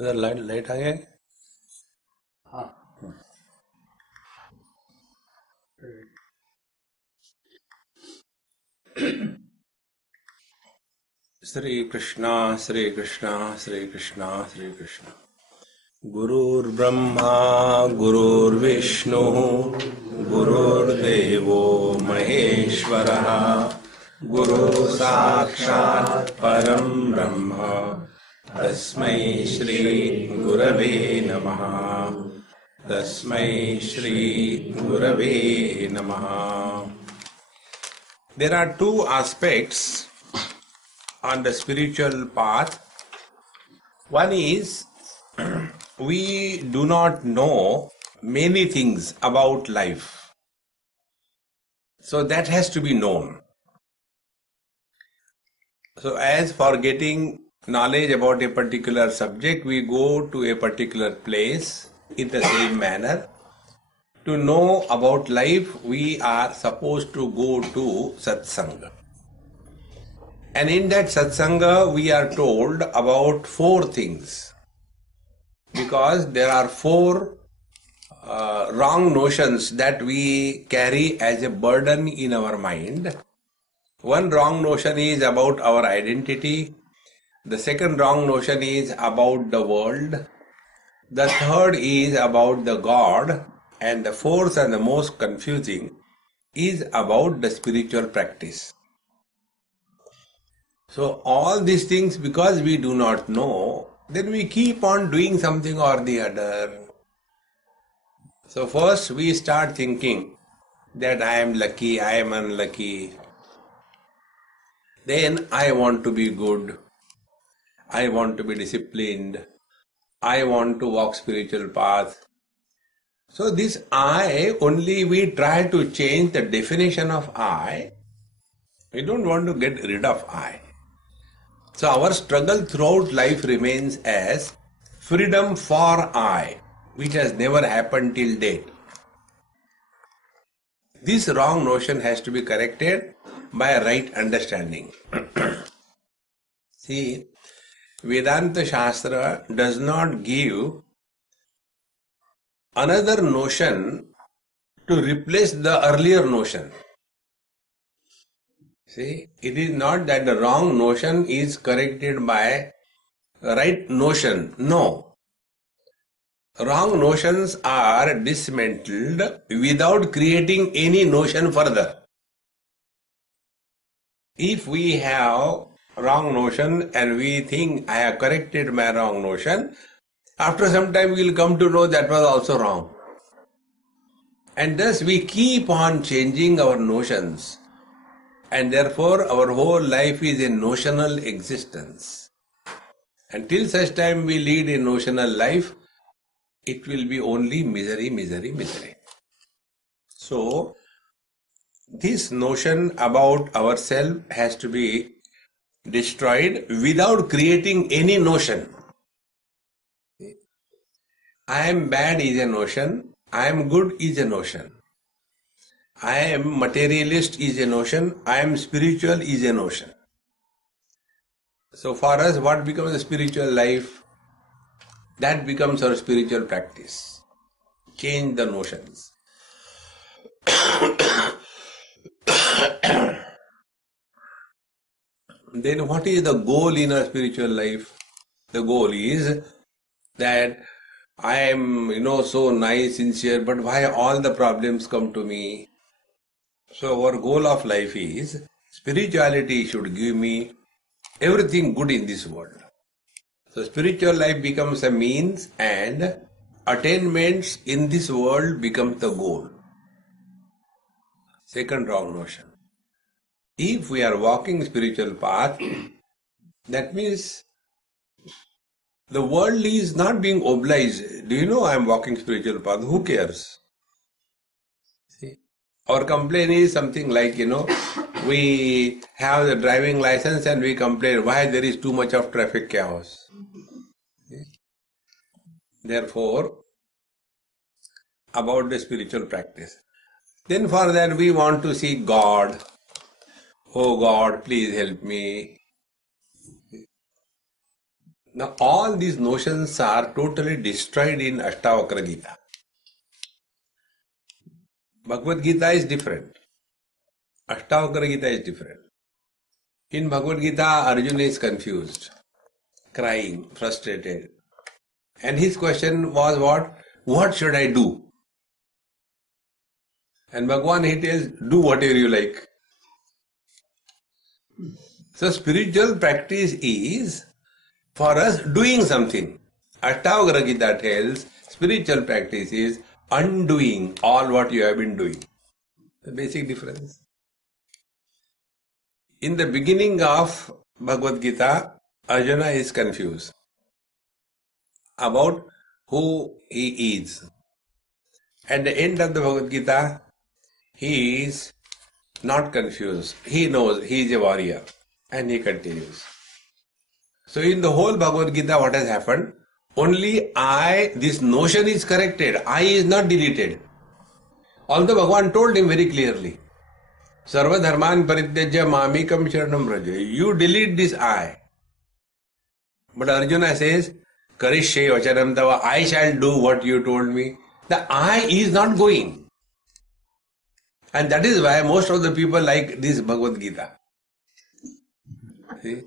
इधर light light आ गया है? हाँ। श्री कृष्णा श्री कृष्णा श्री कृष्णा श्री कृष्णा। गुरुर्ब्रह्मा गुरुर्विष्णु गुरुर्देवो महेश्वरः गुरु साक्षात् परं ब्रह्म तस्मै श्री गुरवे नमः। तस्मै श्री गुरवे नमः। There are two aspects on the spiritual path. One is we do not know many things about life. So that has to be known. So as for getting knowledge about a particular subject, we go to a particular place in the same manner. To know about life, we are supposed to go to satsanga. And in that satsanga, we are told about four things. Because there are four wrong notions that we carry as a burden in our mind. One wrong notion is about our identity. The second wrong notion is about the world. The third is about the God. And the fourth and the most confusing is about the spiritual practice. So all these things, because we do not know, then we keep on doing something or the other. So first we start thinking that I am lucky, I am unlucky. Then I want to be good. I want to be disciplined. I want to walk spiritual path. So this I, only we try to change the definition of I. We don't want to get rid of I. So our struggle throughout life remains as freedom for I, which has never happened till date. This wrong notion has to be corrected by a right understanding. See, Vedanta Shastra does not give another notion to replace the earlier notion. See, it is not that the wrong notion is corrected by right notion. No. Wrong notions are dismantled without creating any notion further. If we have wrong notion and we think I have corrected my wrong notion, after some time we will come to know that was also wrong. And thus we keep on changing our notions. And therefore our whole life is a notional existence. Until such time we lead a notional life, it will be only misery, misery, misery. So, this notion about ourselves has to be destroyed without creating any notion. I am bad is a notion, I am good is a notion. I am materialist is a notion, I am spiritual is a notion. So for us, what becomes a spiritual life? That becomes our spiritual practice. Change the notions. Then what is the goal in our spiritual life? The goal is that I am, so nice, sincere, but why all the problems come to me? So our goal of life is spirituality should give me everything good in this world. So spiritual life becomes a means and attainments in this world becomes the goal. Second wrong notion. If we are walking spiritual path, that means the world is not being obliged. Do you know I am walking spiritual path? Who cares? See? Our complaint is something like, we have the driving license and we complain why there is too much of traffic chaos. See? Therefore, about the spiritual practice. Then for that we want to see God. Oh God, please help me. Now all these notions are totally destroyed in Ashtavakra Gita. Bhagavad Gita is different. Ashtavakra Gita is different. In Bhagavad Gita, Arjuna is confused, crying, frustrated. And his question was what? What should I do? And Bhagavan, he tells, do whatever you like. So spiritual practice is for us doing something. Ashtavakra Gita tells spiritual practice is undoing all what you have been doing. The basic difference. In the beginning of Bhagavad Gita, Arjuna is confused about who he is. At the end of the Bhagavad Gita, he is not confused. He knows he is a warrior and he continues. So in the whole Bhagavad Gita, what has happened? Only I, this notion is corrected. I is not deleted. Although Bhagavan told him very clearly, Sarva dharman parityajya mamikam sharanam vraja. You delete this I. But Arjuna says, Karishye vachanam tava, I shall do what you told me. The I is not going. And that is why most of the people like this Bhagavad Gita. See?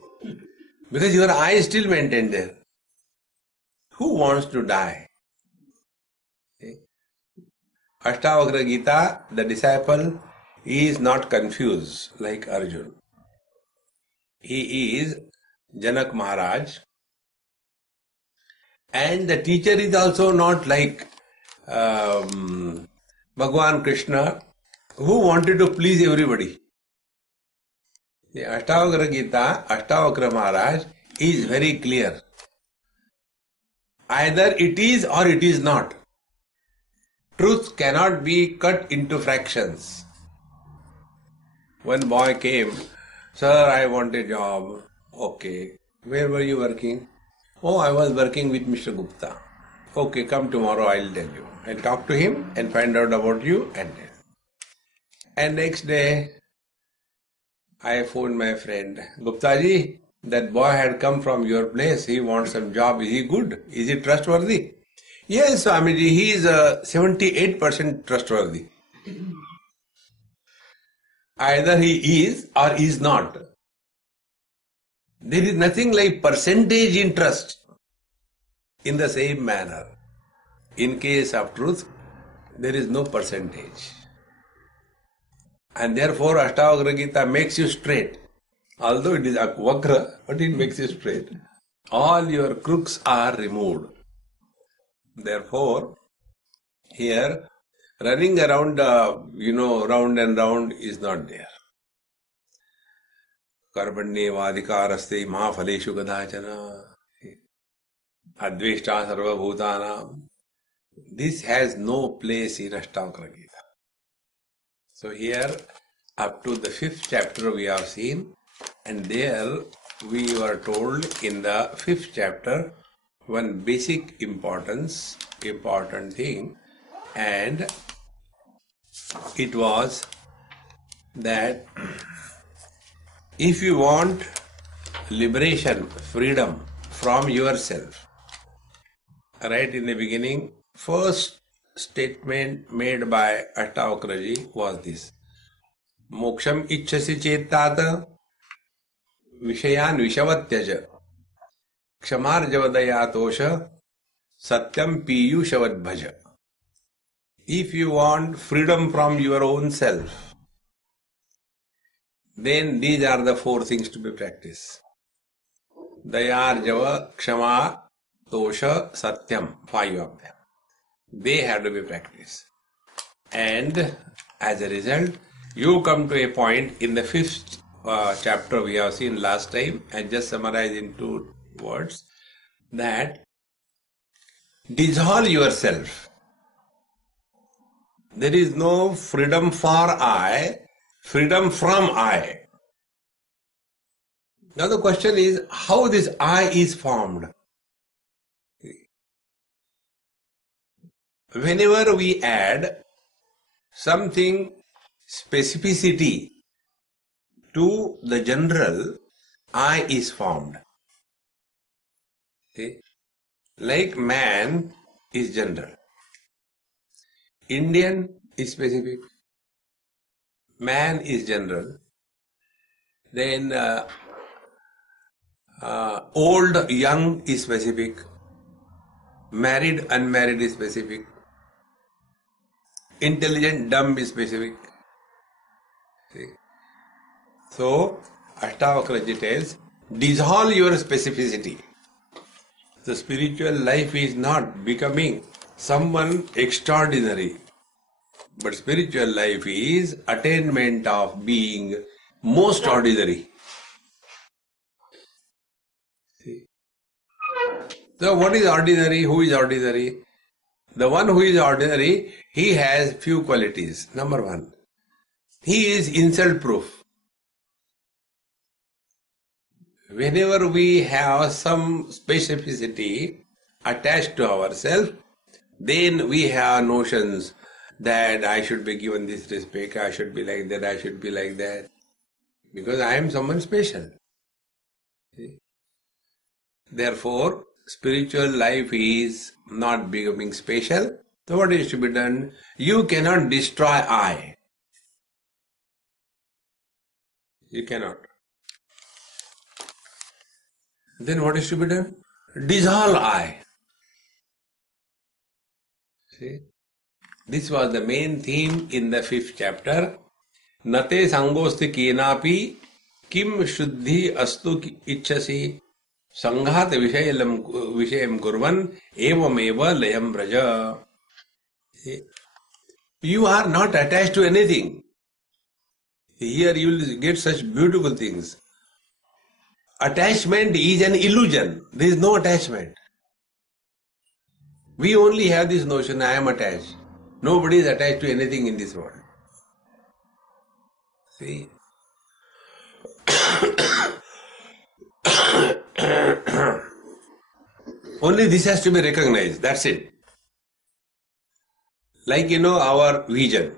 Because your I is still maintained there. Who wants to die? See? Ashtavakra Gita, the disciple is not confused like Arjuna. He is Janak Maharaj. And the teacher is also not like Bhagavan Krishna, who wanted to please everybody. The Ashtavakra Gita, Ashtavakra Maharaj is very clear. Either it is or it is not. Truth cannot be cut into fractions. One boy came, Sir, I want a job. Okay. Where were you working? Oh, I was working with Mr. Gupta. Okay, come tomorrow, I'll tell you. I'll talk to him and find out about you and tell. And next day, I phoned my friend, Gupta ji, that boy had come from your place. He wants some job. Is he good? Is he trustworthy? Yes, Swami ji, he is 78% trustworthy. Either he is or is not. There is nothing like percentage in trust. In the same manner, in case of truth, there is no percentage. And therefore Ashtavakra Gita makes you straight. Although it is vakra, but it makes you straight. All your crooks are removed. Therefore, here, running around, round and round is not there. Karmanyevadhikaraste mahaphaleshu kadachana. Adveshta sarva bhutanam. This has no place in Ashtavakra Gita. So here, up to the 5th chapter we have seen, and there we were told in the 5th chapter one basic important thing, and it was that if you want liberation, freedom from yourself, right in the beginning, first statement made by Ashtavakra ji was this: Moksham ichchasi chetata vishayan vishavatyaja kshamarjavadaya tosha satyam piyushavad bhaja. If you want freedom from your own self, then these are the 4 things to be practiced. Dayarjava, kshama, tosha, satyam, 5 of them. They have to be practiced. And as a result, you come to a point in the 5th chapter we have seen last time, and just summarize in 2 words, that dissolve yourself. There is no freedom for I, freedom from I. Now the question is, how this I is formed? Whenever we add something specificity to the general, I is formed. See? Like man is general. Indian is specific. Man is general. Then old, young is specific. Married, unmarried is specific. Intelligent, dumb is specific. See? So, Ashtavakra Gita tells, dissolve your specificity. The spiritual life is not becoming someone extraordinary, but spiritual life is attainment of being most ordinary. See? So what is ordinary? Who is ordinary? The one who is ordinary, he has few qualities. Number one, he is insult proof. Whenever we have some specificity attached to ourselves, then we have notions that I should be given this respect, I should be like that, I should be like that, because I am someone special. See? Therefore, spiritual life is not becoming special. So what is to be done? You cannot destroy I. You cannot. Then what is to be done? Dissolve I. See? This was the main theme in the 5th chapter. Nate sangosti kenapi kim shuddhi astu ichchasi sanghat vishayam kurvan evameva layam braja. See? You are not attached to anything. Here you will get such beautiful things. Attachment is an illusion. There is no attachment. We only have this notion, I am attached. Nobody is attached to anything in this world. See? Only this has to be recognized. That's it. Like our vision.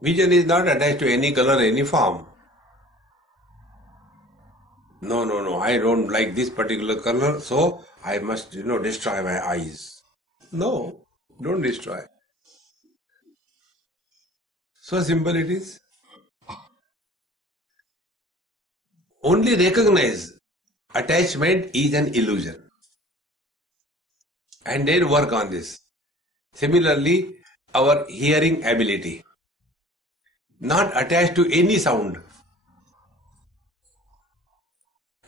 Vision is not attached to any color, any form. No, I don't like this particular color, so I must, destroy my eyes. No, don't destroy. So simple it is. Only recognize attachment is an illusion. And then work on this. Similarly, our hearing ability. Not attached to any sound.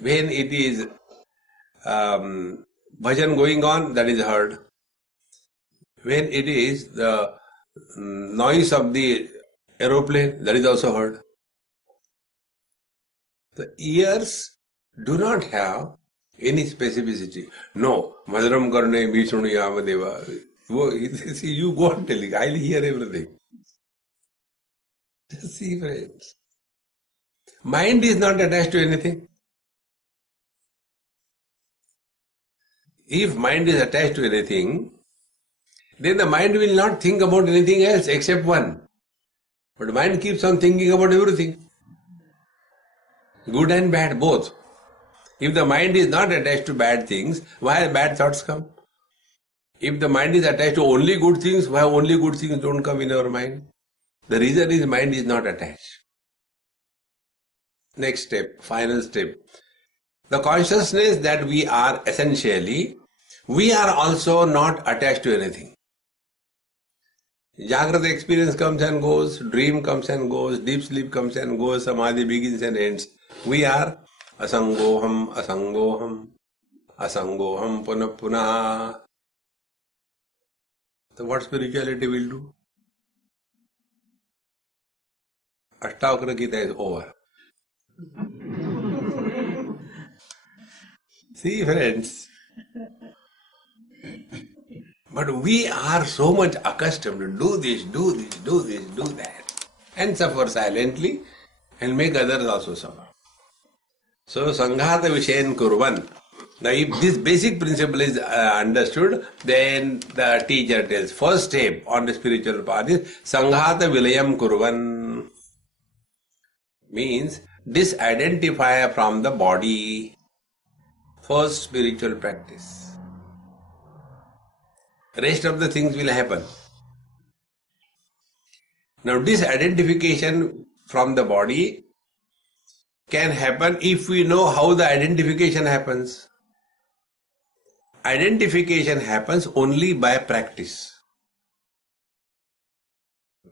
When it is bhajan going on, that is heard. When it is the noise of the aeroplane, that is also heard. The ears do not have any specificity. No, madharam karne vishnu yamadeva. See, you go on telling, I'll hear everything. See, friends. Mind is not attached to anything. If mind is attached to anything, then the mind will not think about anything else except one. But mind keeps on thinking about everything. Good and bad, both. If the mind is not attached to bad things, why bad thoughts come? If the mind is attached to only good things, why only good things don't come in our mind? The reason is mind is not attached. Next step, final step. The consciousness that we are essentially, we are also not attached to anything. Jagrata experience comes and goes, dream comes and goes, deep sleep comes and goes, samadhi begins and ends. We are asangoham, asangoham, asangoham punah punah. So what spirituality will do? Ashtavakra Gita is over. See, friends, but we are so much accustomed to do this, do that, and suffer silently and make others also suffer. So, sanghata vishayan kurvan. Now, if this basic principle is understood, then the teacher tells, first step on the spiritual path is sanghata vilayam kurvan. Means disidentify from the body. first spiritual practice. Rest of the things will happen. Now this identification from the body can happen if we know how the identification happens. Identification happens only by practice.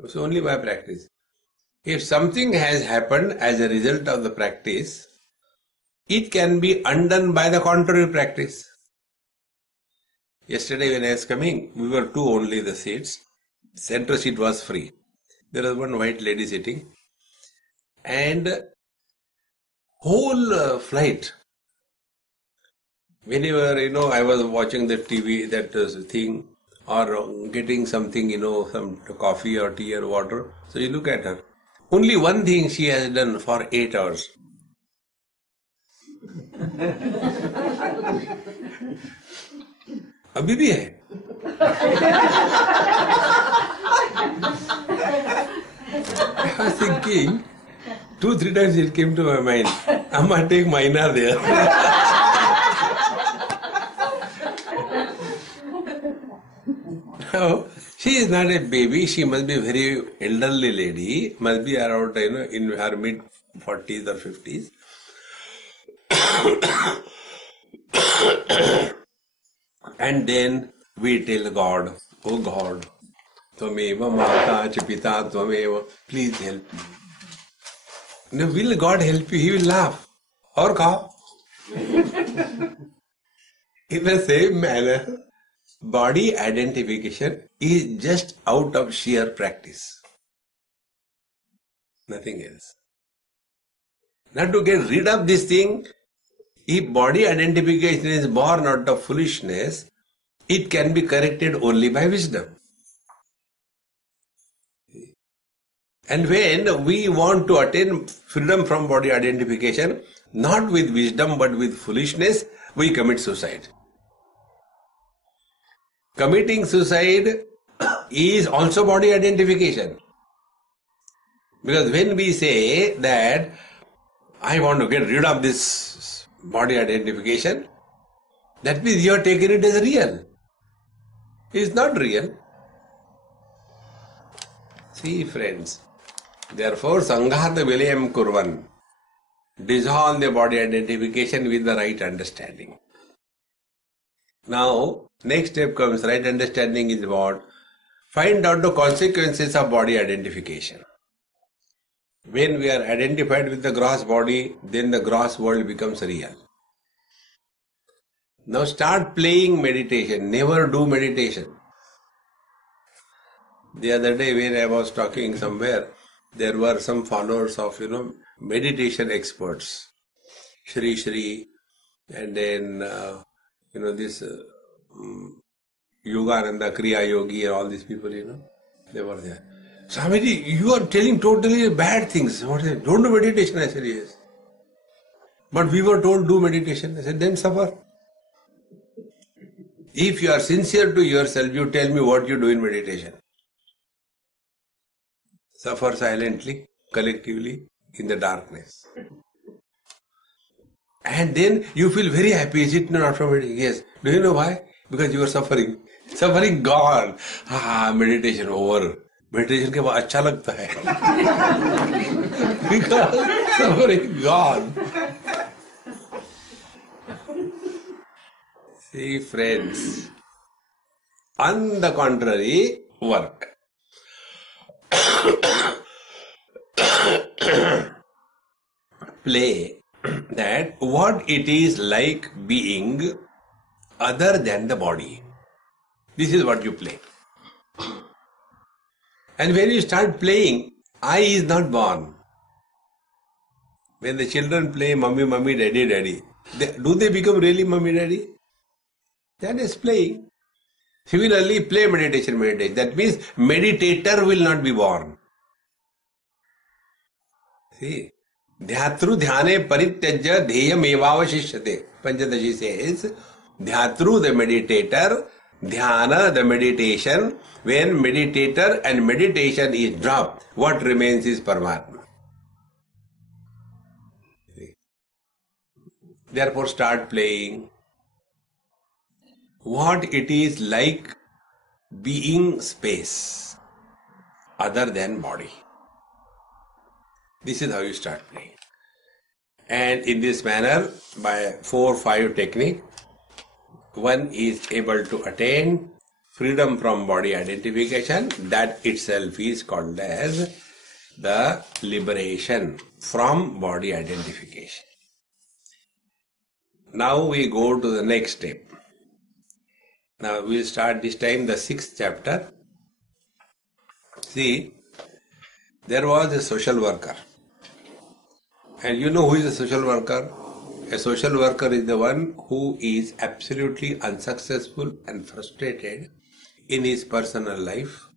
It's only by practice. If something has happened as a result of the practice, it can be undone by the contrary practice. Yesterday when I was coming, we were two only the seats. Center seat was free. There was one white lady sitting. And whole flight, whenever, I was watching the TV, that thing, or getting something, some coffee or tea or water. So you look at her. Only one thing she has done for 8 hours. अभी भी है. I was thinking, 2-3 times it came to my mind, I might take Maina there. Now, she is not a baby, she must be a very elderly lady, must be around, in her mid-40s or 50s. And then we tell God, oh God, Tvameva Mata Cha Pita Tvameva, please help me. Now will God help you? He will laugh. Or khao. In the same manner, body identification is just out of sheer practice. Nothing else. Now to get rid of this thing, if body identification is born out of foolishness, it can be corrected only by wisdom. And when we want to attain freedom from body identification, not with wisdom but with foolishness, we commit suicide. Committing suicide is also body identification. Because when we say that I want to get rid of this body identification, that means you have taken it as real. It's not real. See, friends, therefore, Sanghata Vilayam Kurvan, dissolve the body identification with the right understanding. Now, next step comes, right understanding is what? Find out the consequences of body identification. When we are identified with the gross body, then the gross world becomes real. Now start playing meditation, never do meditation. The other day when I was talking somewhere, there were some followers of, meditation experts. Shri, and then, this Yogananda, Kriya Yogi and all these people, they were there. Swamiji, you are telling totally bad things. What is it? Don't do meditation. I said, yes. But we were told do meditation. I said, then suffer. If you are sincere to yourself, you tell me what you do in meditation. Suffer silently, collectively, in the darkness. And then you feel very happy. Is it not from meditation? Yes. Do you know why? Because you are suffering. Suffering gone. Meditation over. Meditation के बाद अच्छा लगता है. Because suffering gone. See, friends, on the contrary, work. Play that what it is like being other than the body. This is what you play. And when you start playing, I is not born. When the children play mummy, mummy, daddy, daddy, do they become really mummy, daddy? That is playing. Similarly, play meditation. That means meditator will not be born. See, Dhyatru dhyane parityajya dheyam evavashishyate. Panchadashi says, Dhyatru the meditator, dhyana the meditation. When meditator and meditation is dropped, what remains is Paramatma. See? Therefore start playing. what it is like being space other than body. This is how you start playing. And in this manner, by 4-5 technique, one is able to attain freedom from body identification. That itself is called as the liberation from body identification. Now we go to the next step. Now we'll start this time the 6th chapter. See, there was a social worker. And you know who is a social worker? A social worker is the one who is absolutely unsuccessful and frustrated in his personal life,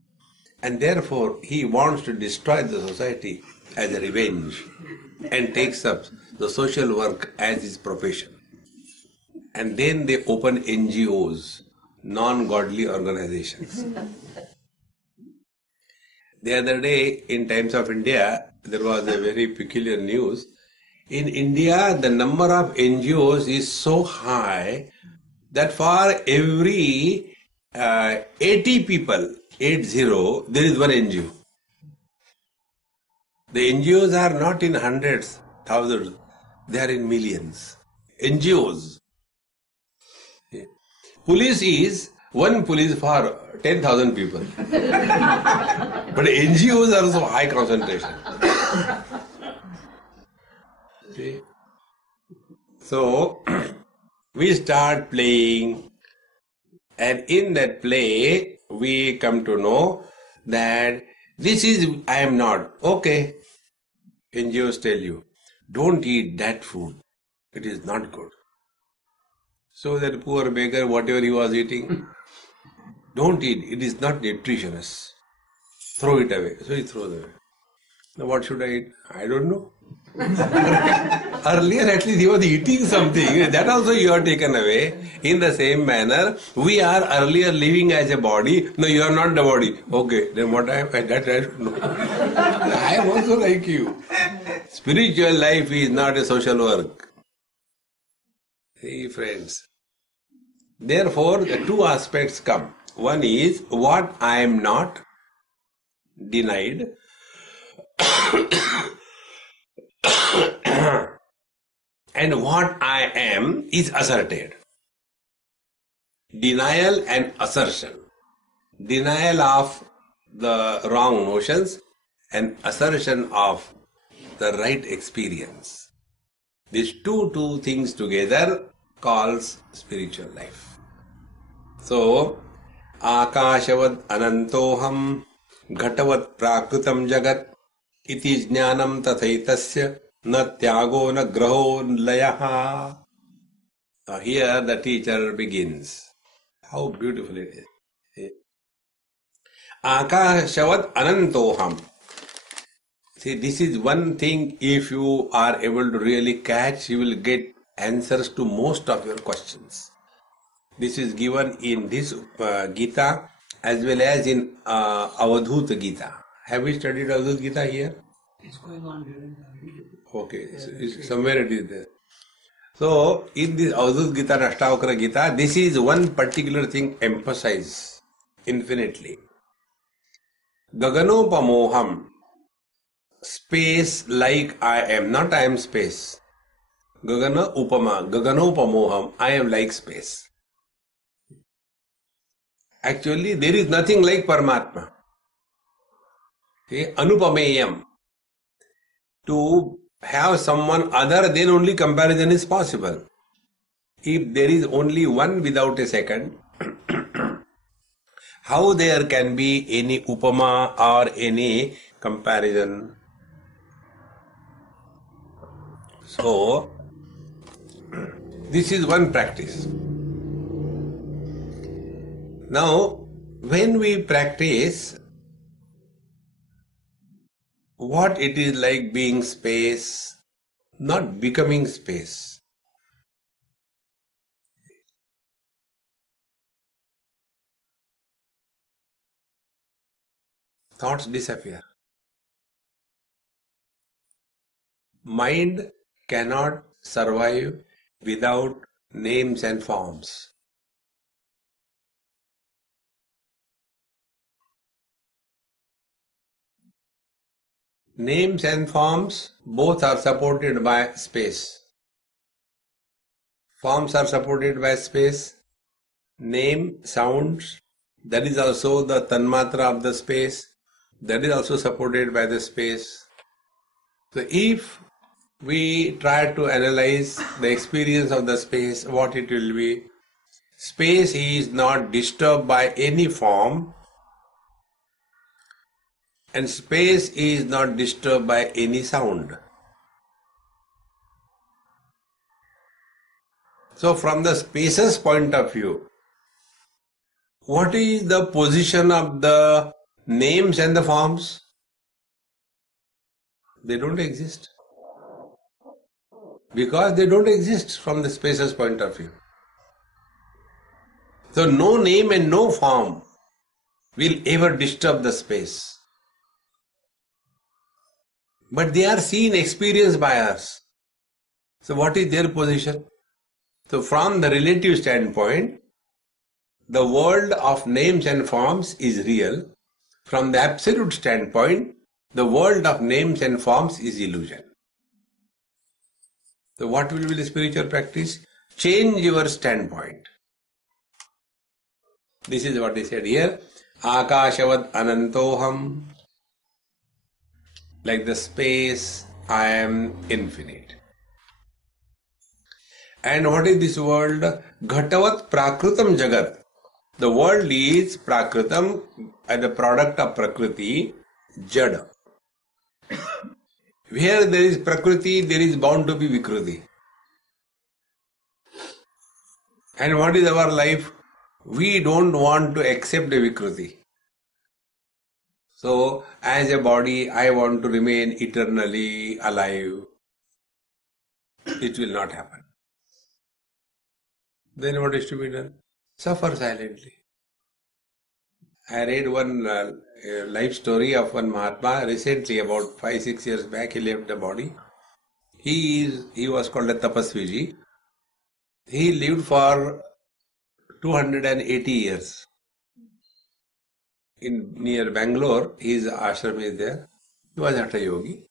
and therefore he wants to destroy the society as a revenge and takes up the social work as his profession. And then they open NGOs, non-godly organizations. The other day in Times of India, there was a very peculiar news. In India, the number of NGOs is so high that for every 80 people, 80, there is one NGO. The NGOs are not in hundreds, thousands, they are in millions. NGOs. Police is one police for 10,000 people. But NGOs are so high concentration. See? So, we start playing, and in that play, we come to know that this is I am not. Okay. NGOs tell you, don't eat that food. It is not good. So that poor beggar, whatever he was eating, don't eat. It is not nutritious. Throw it away. So he throws away. Now what should I eat? I don't know. Earlier at least he was eating something. That also you are taken away. In the same manner, we are earlier living as a body. No, you are not the body. Okay, then what I am? That I should know. I am also like you. Spiritual life is not a social work. See, friends. Therefore, the two aspects come. One is what I am not, denied. And what I am is asserted. Denial and assertion. Denial of the wrong notions and assertion of the right experience. These two things together calls spiritual life. So, Akashavad Anantoham Ghatavat Prakritam Jagat Iti Jnanam Tathaitasya Na Tyago Na Graho Layaha. Here the teacher begins. How beautiful it is. Akashavad Anantoham. See, this is one thing, if you are able to really catch, you will get answers to most of your questions. This is given in this Gita as well as in Avadhuta Gita. Have we studied Avadhuta Gita here? It's going on during the video. Okay, somewhere it is there. So, in this Avadhuta Gita and Ashtavakra Gita, this is one particular thing emphasized infinitely. Gaganopamoham, space like I am, not I am space. Gagana upama, gaganopamoham, I am like space. Actually, there is nothing like Paramatma. Okay? Anupameyam. To have someone other, then only comparison is possible. If there is only one without a second, how there can be any upama or any comparison? So, this is one practice. Now, when we practice what it is like being space, not becoming space. Thoughts disappear. Mind cannot survive without names and forms. Names and forms both are supported by space. Forms are supported by space. Name, sounds, that is also the tanmatra of the space. That is also supported by the space. So if we try to analyze the experience of the space, what it will be? Space is not disturbed by any form, and space is not disturbed by any sound. So from the space's point of view, what is the position of the names and the forms? They don't exist. Because they don't exist from the space's point of view. So no name and no form will ever disturb the space. But they are seen, experienced by us. So what is their position? So from the relative standpoint, the world of names and forms is real. From the absolute standpoint, the world of names and forms is illusion. So what will be the spiritual practice? Change your standpoint. This is what he said here. Akashavad anantoham. Like the space, I am infinite. And what is this world? Ghatavat prakrutam jagat. The world is prakrutam, as the product of prakriti, jada. Where there is prakriti, there is bound to be vikruti. And what is our life? We don't want to accept the vikruti. So, as a body, I want to remain eternally alive. It will not happen. Then what is to be done? Suffer silently. I read one life story of one Mahatma recently, about 5-6 years back. He left the body. He was called a Tapasviji. He lived for 280 years. Near Bangalore, his ashram is there. He was Hatha Yogi.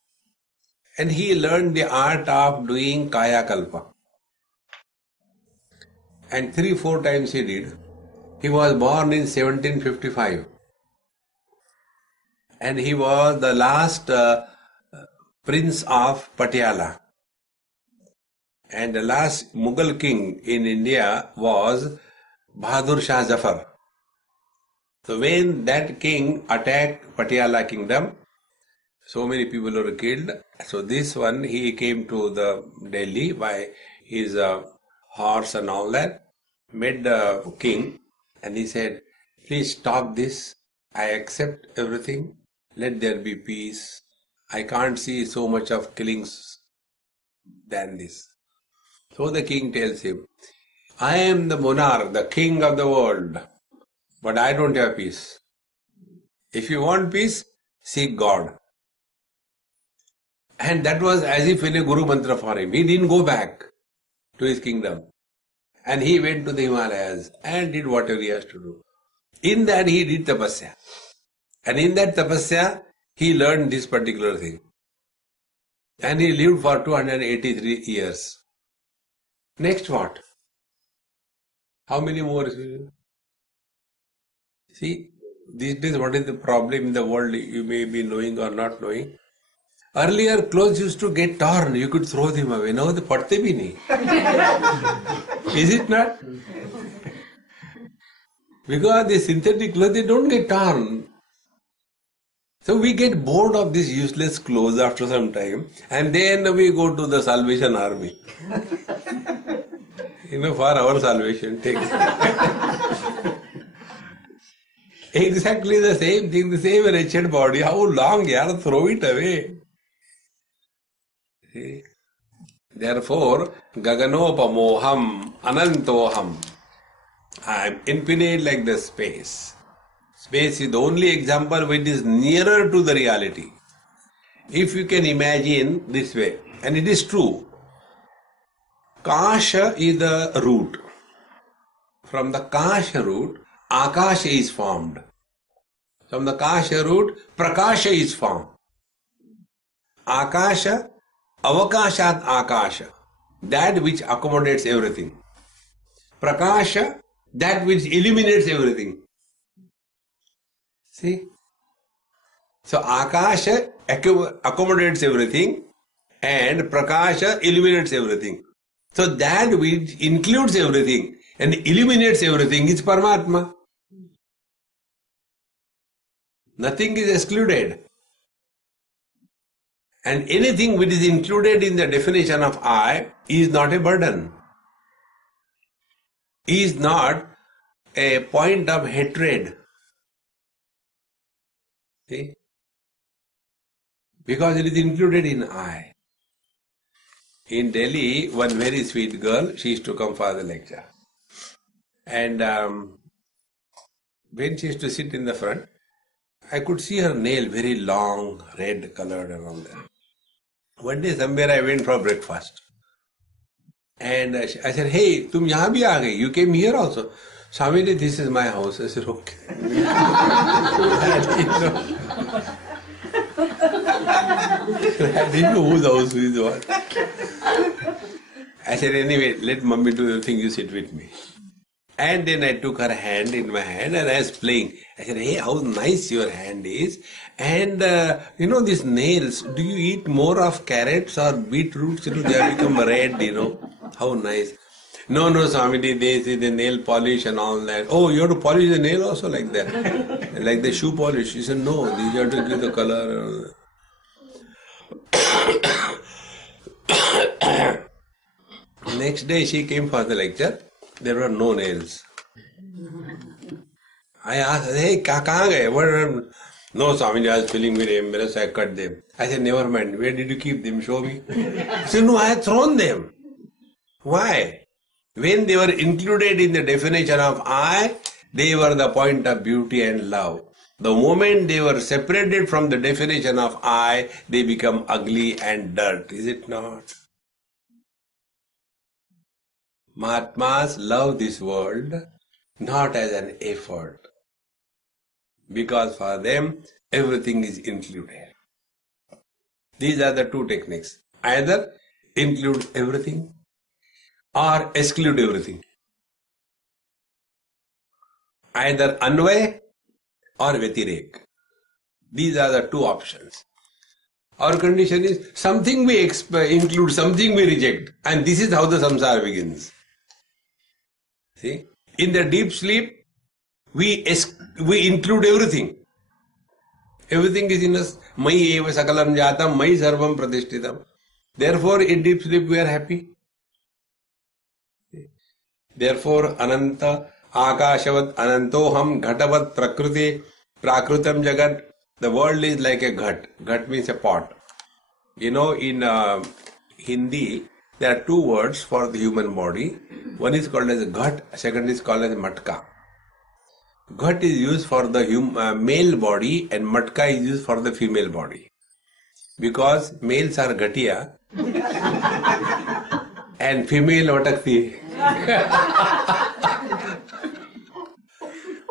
And he learned the art of doing Kaya Kalpa. And 3-4 times he did. He was born in 1755. And he was the last prince of Patiala. And the last Mughal king in India was Bahadur Shah Zafar. So when that king attacked Patiala kingdom, so many people were killed. So this one, he came to the Delhi by his horse and all that, met the king, and he said, please stop this. I accept everything. Let there be peace. I can't see so much of killings than this. So the king tells him, I am the monarch, the king of the world, but I don't have peace. If you want peace, seek God. And that was as if in a Guru Mantra for him. He didn't go back to his kingdom. And he went to the Himalayas and did whatever he has to do. In that he did tapasya. And in that tapasya, he learned this particular thing. And he lived for 283 years. Next what? How many more? See, these days what is the problem in the world, you may be knowing or not knowing. Earlier clothes used to get torn, you could throw them away. Now they patte bhi nahi. Is it not? Because the synthetic clothes, they don't get torn. So we get bored of these useless clothes after some time, and then we go to the Salvation Army. For our salvation, take. Exactly the same thing, the same wretched body. How long, yaar, throw it away. See? Therefore, Gaganopamoham, Anantoham. I am infinite like the space. Space is the only example which is nearer to the reality. If you can imagine this way, and it is true, Kasha is the root. From the Kasha root, Akasha is formed. From the Kasha root, Prakasha is formed. Akasha, avakashat akasha, that which accommodates everything. Prakasha, that which illuminates everything. See? So Akasha accommodates everything and Prakasha illuminates everything. So that which includes everything and illuminates everything is Paramatma. Nothing is excluded. And anything which is included in the definition of I is not a burden, is not a point of hatred. See? Because it is included in I. In Delhi, one very sweet girl, she used to come for the lecture. And when she used to sit in the front, I could see her nail very long, red colored around there. One day somewhere I went for breakfast. And I said, hey, tum yahan bhi aa gayi? You came here also. Swami, this is my house. I said, okay. I didn't know whose house is what. I said, anyway, let mummy do the thing, you sit with me. And then I took her hand in my hand and I was playing. I said, hey, how nice your hand is. And these nails, do you eat more of carrots or beetroots? They have become red, How nice. No, Swamiji, they say the nail polish and all that. Oh, you have to polish the nail also like that? Like the shoe polish? She said, no, you have to give the color. Next day she came for the lecture. There were no nails. I asked, hey, kahan gaye? No, Swamiji, I was feeling very embarrassed, I cut them. I said, never mind, where did you keep them? Show me. He said, no, I had thrown them. Why? When they were included in the definition of I, they were the point of beauty and love. The moment they were separated from the definition of I, they become ugly and dirt. Is it not? Mahatmas love this world not as an effort, because for them everything is included. These are the two techniques. Either include everything or exclude everything. Either Anvay or Vyatirek. These are the two options. Our condition is something we include, something we reject, and this is how the samsara begins. See? In the deep sleep, we include everything. Everything is in us. Mai eva sakalam jatam, mai sarvam pratishtitam. Therefore, in deep sleep we are happy. Therefore, ananta akashavat anantoham ghatavat prakriti prakrutam jagat. The world is like a ghat. Ghat means a pot. In Hindi, there are two words for the human body. One is called as ghat, second is called as matka. Ghat is used for the male body and matka is used for the female body. Because males are ghatiya and female vatakti.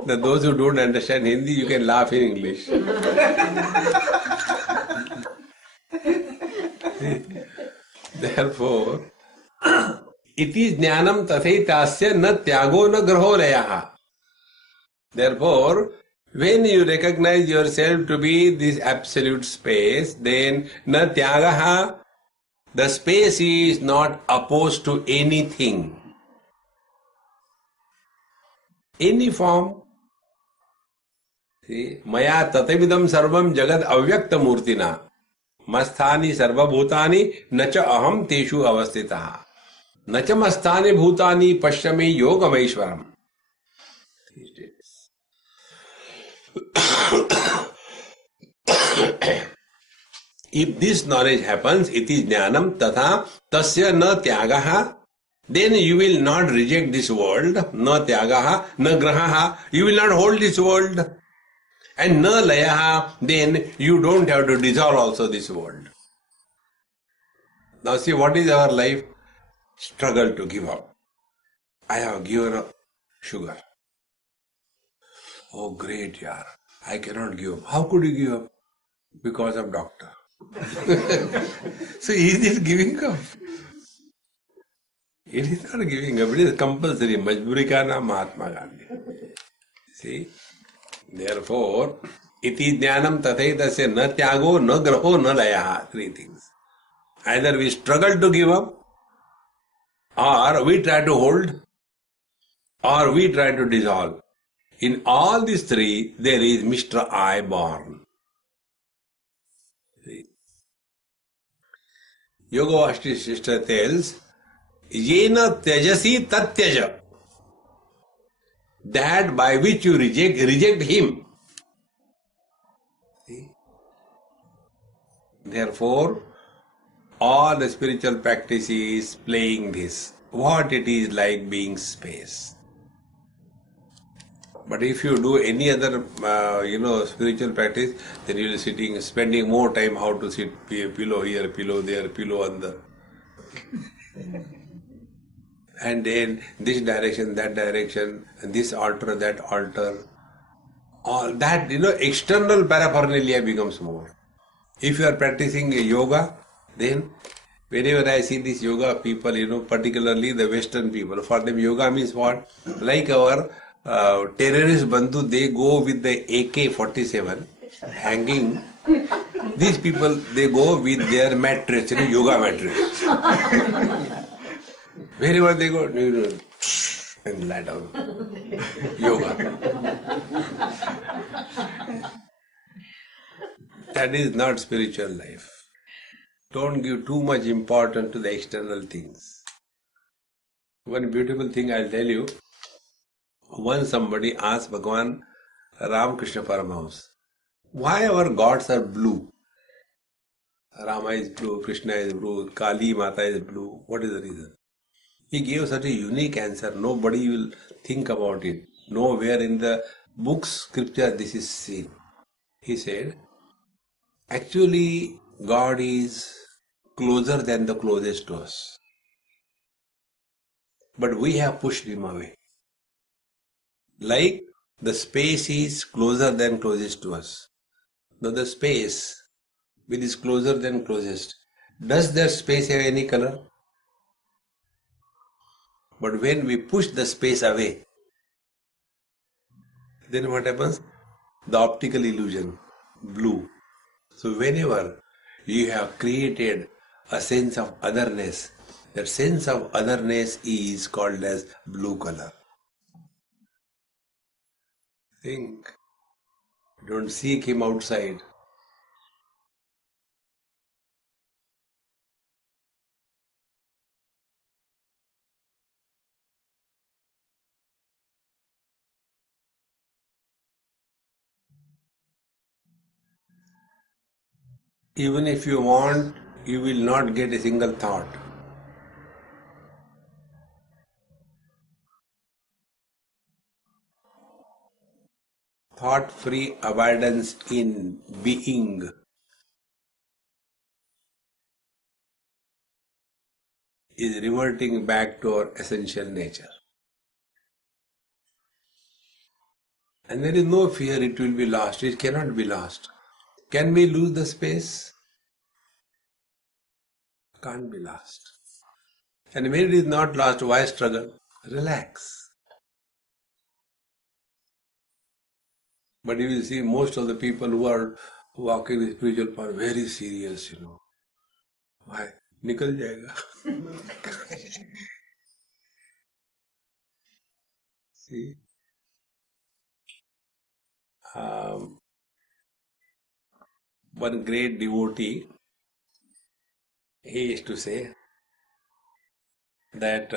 Those who don't understand Hindi, you can laugh in English. Therefore, it is jnanam tathaitasya na tyago na graho layaha. Therefore, when you recognize yourself to be this absolute space, then na tyagaha, the space is not opposed to anything. Any form. See, maya tatavidam sarvam jagad avyakta murtina. Masthani sarva bhutani nacha aham teshu avastitaha. Nacha masthani bhutani pashyame yogamaishwaram. If this knowledge happens, it is jnanam tatha tasya na tyagaha, then you will not reject this world, na tyagaha, na grahaha, you will not hold this world. And na layaha, then you don't have to dissolve also this world. Now see, what is our life? Struggle to give up. I have given up sugar. Oh great, yaar. I cannot give up. How could you give up? Because of doctor. So is it giving up? It is not giving up, it is compulsory. Majburi ka naam Mahatma Gandhi. See? Therefore, iti jnanam tathaitasya na tyago na graho na layaha. Three things. Either we struggle to give up, or we try to hold, or we try to dissolve. In all these three, there is Mr. I born. See? Yoga Vashti sister tells, Yena tyajasi tatyaja. That by which you reject him. See? Therefore, all the spiritual practice is playing this. What it is like being space. But if you do any other, spiritual practice, then you will be spending more time how to sit, pillow here, pillow there, pillow on the... and then this direction, that direction, and this altar, that altar. All that, external paraphernalia becomes more. If you are practicing yoga, then whenever I see these yoga people, particularly the Western people, for them yoga means what? Like our terrorist bandhu, they go with the AK-47 hanging. These people, they go with their mattress, yoga mattress. Wherever they go, and lie down. Yoga. That is not spiritual life. Don't give too much importance to the external things. One beautiful thing I'll tell you. Once somebody asked Bhagavan Ramakrishna Paramahamsa, why our gods are blue? Rama is blue, Krishna is blue, Kali Mata is blue. What is the reason? He gave such a unique answer. Nobody will think about it. Nowhere in the books, scripture, this is seen. He said, actually, God is closer than the closest to us. But we have pushed him away. Like the space is closer than closest to us. Now the space, which is closer than closest, does that space have any color? But when we push the space away, then what happens? The optical illusion, blue. So whenever you have created a sense of otherness, that sense of otherness is called as blue color. Think. Don't seek him outside. Even if you want, you will not get a single thought. Thought-free abundance in being is reverting back to our essential nature. And there is no fear it will be lost. It cannot be lost. Can we lose the space? Can't be lost. And when it is not lost, why struggle? Relax. But you will see most of the people who are walking the spiritual path very serious, Why? Nikal jayega. See? One great devotee, he used to say that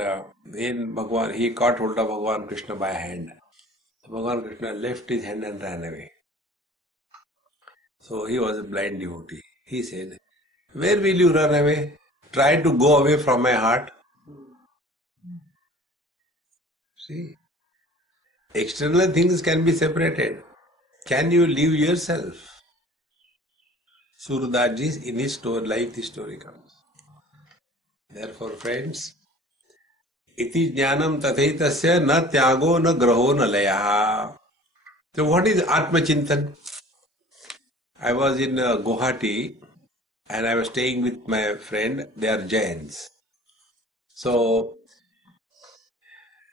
when Bhagavan, he caught hold of Bhagavan Krishna by hand. So Bhagavan Krishna left his hand and ran away. So he was a blind devotee. He said, where will you run away? Try to go away from my heart. See? External things can be separated. Can you leave yourself? Surdaji, in his life, this story comes. Therefore, friends, iti jnanam tathaitasya na tyago na graho na layaha. So what is Atma Chintan? I was in Guwahati and I was staying with my friend. They are Jains. So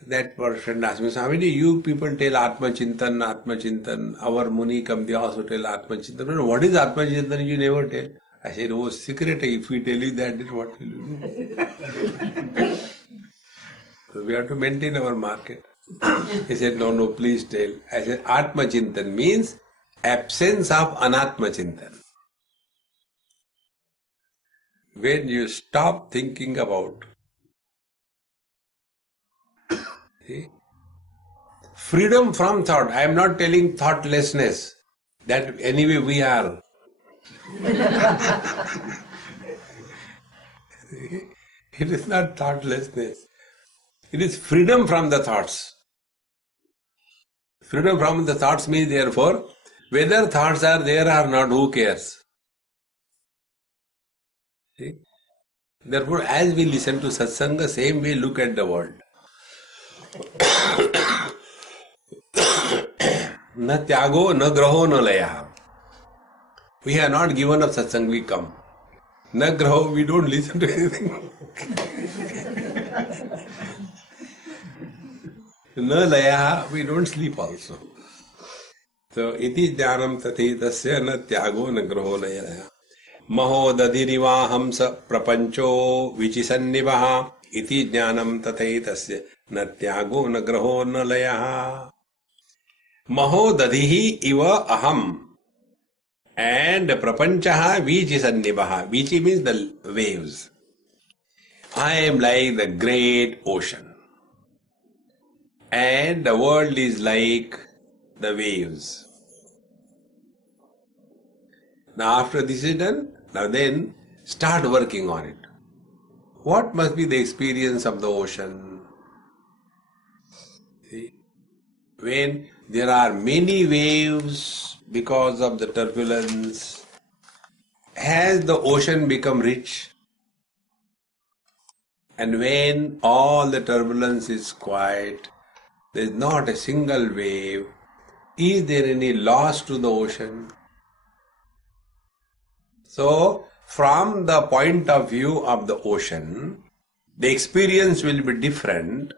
that person asked me, Swami, you people tell Atma Chintan, Atma Chintan. Our Muni come, they also tell Atma Chintan. What is Atma Chintan? You never tell. I said, oh, secret. If we tell you that, then what will you do? So we have to maintain our market. He said, no, please tell. I said, Atma Chintan means absence of Anatma Chintan. When you stop thinking about, see, freedom from thought. I am not telling thoughtlessness. That anyway we are. It is not thoughtlessness. It is freedom from the thoughts. Freedom from the thoughts means, therefore, whether thoughts are there or not, who cares? See? Therefore, as we listen to satsanga, same way look at the world. Na tyago, na graho, na laya. We have not given up satsang, we come. Na graho, we don't listen to anything. Na laya, we don't sleep also. So, iti jnanam tathitasya na tyago, na graho, na laya. Maho dadirivaham sa prapancho vichisannivaha iti jnanam tathitasya na tyago, na graho, na laya. Maho dadihi iva aham. And prapanchaha vichisannivaha. Vichi means the waves. I am like the great ocean. And the world is like the waves. Now after this is done, now then start working on it. What must be the experience of the ocean? See? When there are many waves because of the turbulence, has the ocean become rich? And when all the turbulence is quiet, there is not a single wave, is there any loss to the ocean? So, from the point of view of the ocean, the experience will be different,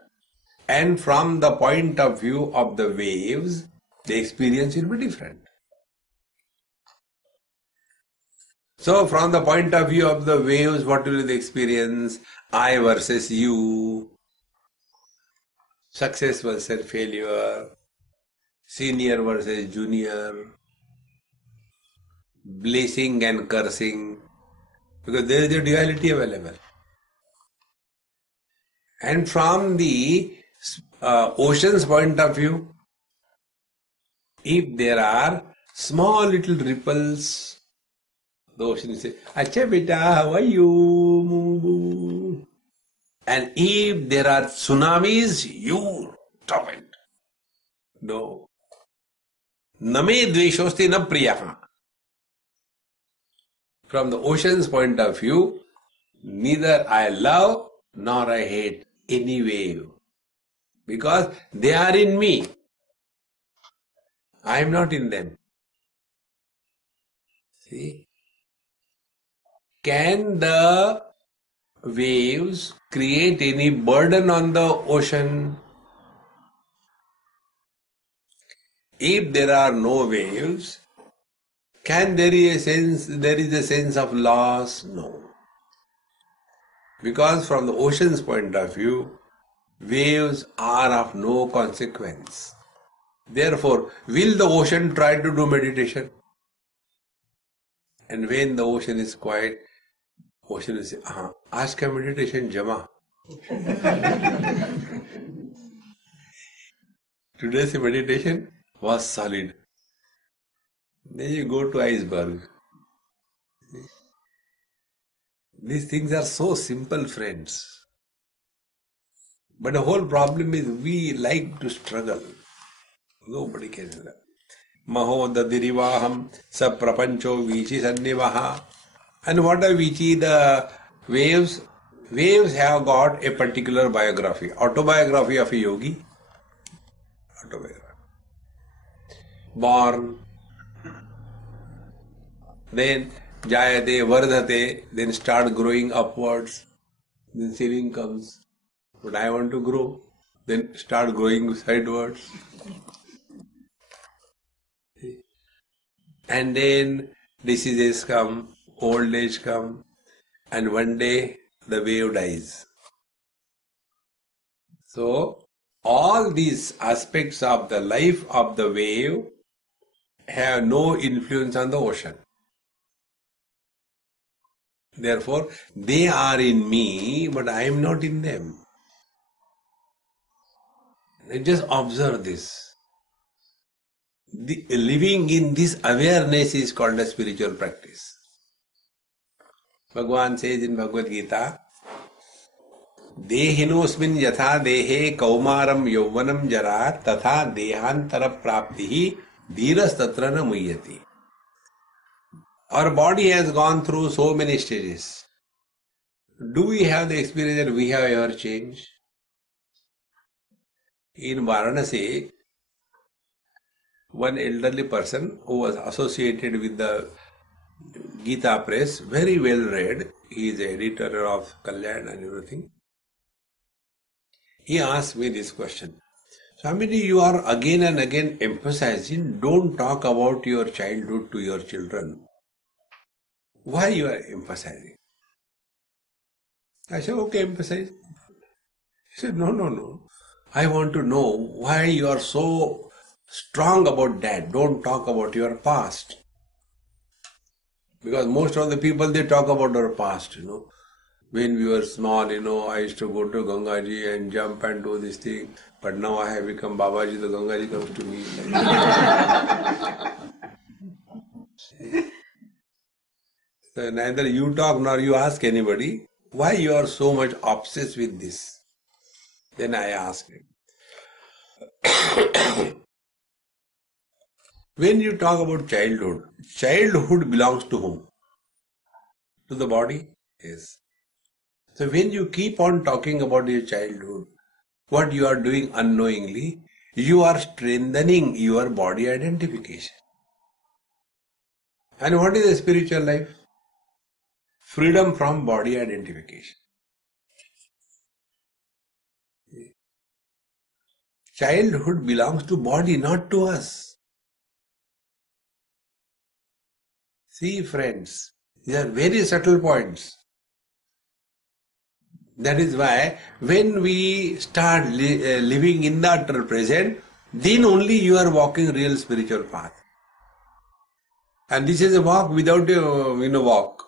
and from the point of view of the waves, the experience will be different. So, from the point of view of the waves, what will be the experience? I versus you, success versus failure, senior versus junior, blessing and cursing, because there is a duality available. And from the ocean's point of view, if there are small little ripples, the ocean will say, Acha beta, how are you? And if there are tsunamis, you stop it. No. Name dveshosti na priyaha. From the ocean's point of view, neither I love nor I hate any wave. Because they are in me. I am not in them. See? Can the waves create any burden on the ocean? If there are no waves, can there is a sense of loss? No. Because from the ocean's point of view, waves are of no consequence. Therefore, will the ocean try to do meditation? And when the ocean is quiet, ocean will say, aaj ka meditation jama. Today's meditation was solid. Then you go to iceberg. These things are so simple, friends. But the whole problem is we like to struggle. Nobody can do that. Maho dadirivaham sa prapancho vichi sannivaha. And what are vichi? The waves. Waves have got a particular biography. Autobiography of a yogi. Autobiography. Born. Then Jayate, vardhate, then start growing upwards. Then ceiling comes. But I want to grow. Then start growing sidewards. And then diseases come, old age come, and one day the wave dies. So, all these aspects of the life of the wave have no influence on the ocean. Therefore, they are in me, but I am not in them. Just observe this. Living in this awareness is called a spiritual practice. Bhagavan says in Bhagavad Gita, Dehinosmin yatha dehe kaumaram yauvanam jara tatha dehantara praptihi dhiras tatra na muhyati. Our body has gone through so many stages. Do we have the experience that we have ever changed? In Varanasi, one elderly person who was associated with the Gita press, very well read, he is the editor of Kalyan and everything. He asked me this question. Swamiji, you are again and again emphasizing, don't talk about your childhood to your children. Why you are emphasizing? I said, okay, emphasize. He said, no. I want to know why you are so strong about that. Don't talk about your past. Because most of the people, they talk about our past, When we were small, I used to go to Gangaji and jump and do this thing. But now I have become Babaji, the Gangaji comes to me. So neither you talk nor you ask anybody, why you are so much obsessed with this? Then I asked him. When you talk about childhood belongs to whom? To the body? Yes. So when you keep on talking about your childhood, what you are doing unknowingly, you are strengthening your body identification. And what is the spiritual life? Freedom from body identification. Childhood belongs to body, not to us. See, friends, these are very subtle points. That is why when we start living in the utter present, then only you are walking real spiritual path. And this is a walk without a walk.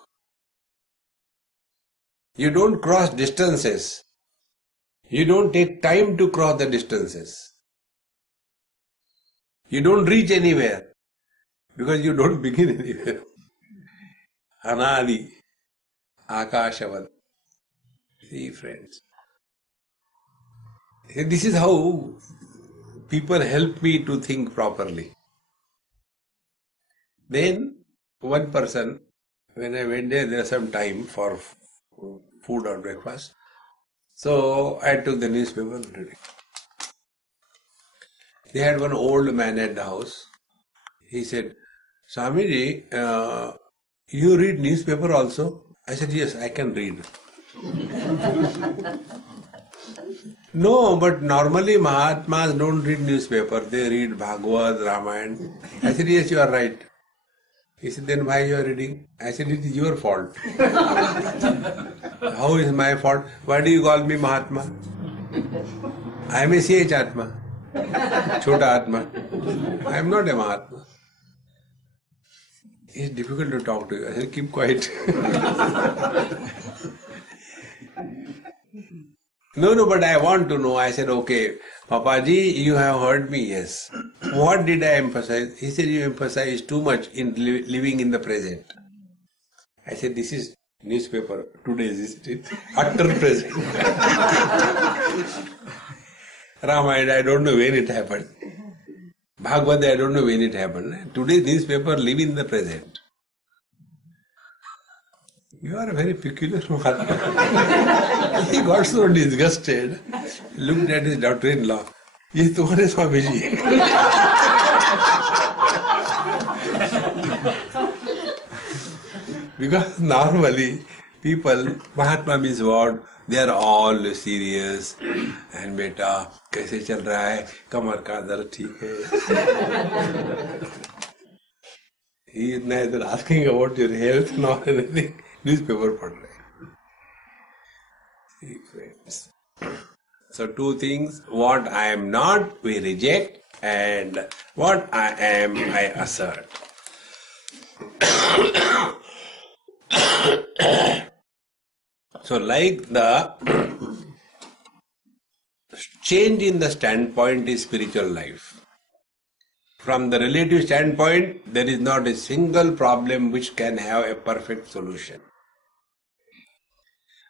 You don't cross distances. You don't take time to cross the distances. You don't reach anywhere because you don't begin anywhere. Anadi, Akashavad. See, friends. This is how people help me to think properly. Then, one person, when I went there was some time for food or breakfast. So, I took the newspaper and read it. They had one old man at the house. He said, Swamiji, you read newspaper also? I said, yes, I can read. No, but normally Mahatmas don't read newspaper. They read Bhagavad, Ramayana. I said, yes, you are right. He said, then why you are reading? I said, it is your fault. How is my fault? Why do you call me Mahatma? I am a CH Atma. Chota Atma. I am not a Mahatma. It's difficult to talk to you. I said, keep quiet. No, but I want to know. I said, okay, Papaji, you have heard me, yes. What did I emphasize? He said, you emphasize too much in living in the present. I said, this is newspaper. Today's, isn't it? Utter present. Ramayana, I don't know when it happened. Bhagavad, I don't know when it happened. Today's newspaper, live in the present. You are a very peculiar Mahatma. He got so disgusted, looked at his daughter-in-law. Ye tumhare Swamiji. Because normally people, Mahatma means what? They are all serious. And beta, कैसे चल रहा है? कमर का दर्द ठीक है? He is neither asking about your health nor anything. Newspaper पढ़ रहे. See, friends. So two things, what I am not, we reject, and what I am, I assert. So like the change in the standpoint is spiritual life. From the relative standpoint, there is not a single problem which can have a perfect solution.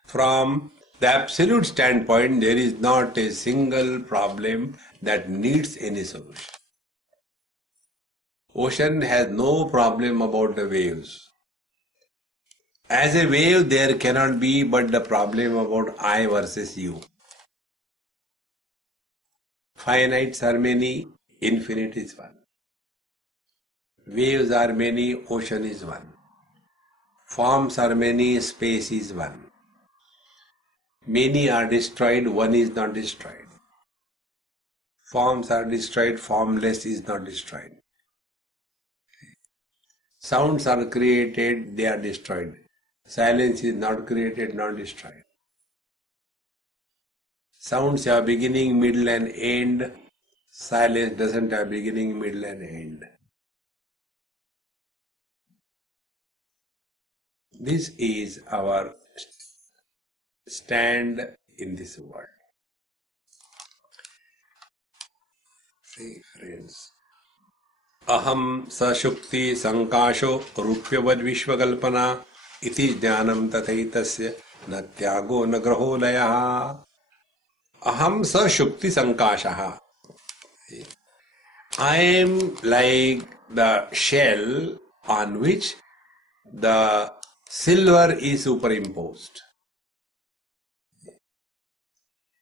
From the absolute standpoint, there is not a single problem that needs any solution. Ocean has no problem about the waves. As a wave, there cannot be but the problem about I versus you. Finites are many, infinite is one. Waves are many, ocean is one. Forms are many, space is one. Many are destroyed, one is not destroyed. Forms are destroyed, formless is not destroyed. Sounds are created, they are destroyed. Silence is not created, not destroyed. Sounds have beginning, middle and end. Silence doesn't have beginning, middle and end. This is our stand in this world. See, friends. Aham sashukti sankasho rupyavad vishvakalpana iti jnanam tathaitasya natyago nagraho layaha. Aham sashukti sankashaha. I am like the shell on which the silver is superimposed.